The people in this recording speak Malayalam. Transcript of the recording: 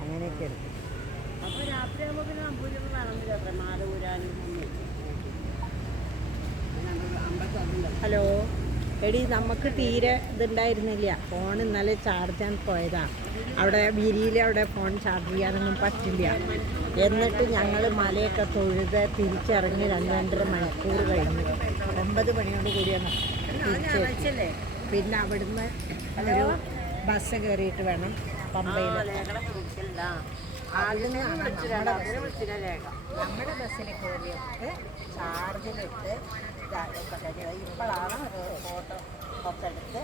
അങ്ങനെയൊക്കെ എടുക്കും. അപ്പോൾ രാത്രി ആകുമ്പോൾ പിന്നെ അമ്പൂരിയൊന്നും വേണമെന്നില്ല അത്ര മാല ഊരാനും ഒന്നും. ഹലോ എടി, നമുക്ക് തീരെ ഇതുണ്ടായിരുന്നില്ല. ഫോൺ ഇന്നലെ ചാർജ് ചെയ്യാൻ പോയതാണ്. അവിടെ വിരിയിൽ അവിടെ ഫോൺ ചാർജ് ചെയ്യാനൊന്നും പറ്റില്ല. എന്നിട്ട് ഞങ്ങൾ മലയൊക്കെ തൊഴുത് തിരിച്ചിറങ്ങി 2-2.5 മണിക്കൂർ കഴിഞ്ഞു. 9 മണിയോട് കൂടിയാണ് തിരിച്ച്. പിന്നെ അവിടുന്ന് ഒരു ബസ് കയറിയിട്ട് വേണം പമ്പയിൽ. നമ്മുടെ ബസ്സിൽ കയറിയിട്ട് ചാർജിലിട്ട് ഇപ്പോഴാണ് ഒരു ഫോട്ടോ ഒക്കെ എടുത്ത്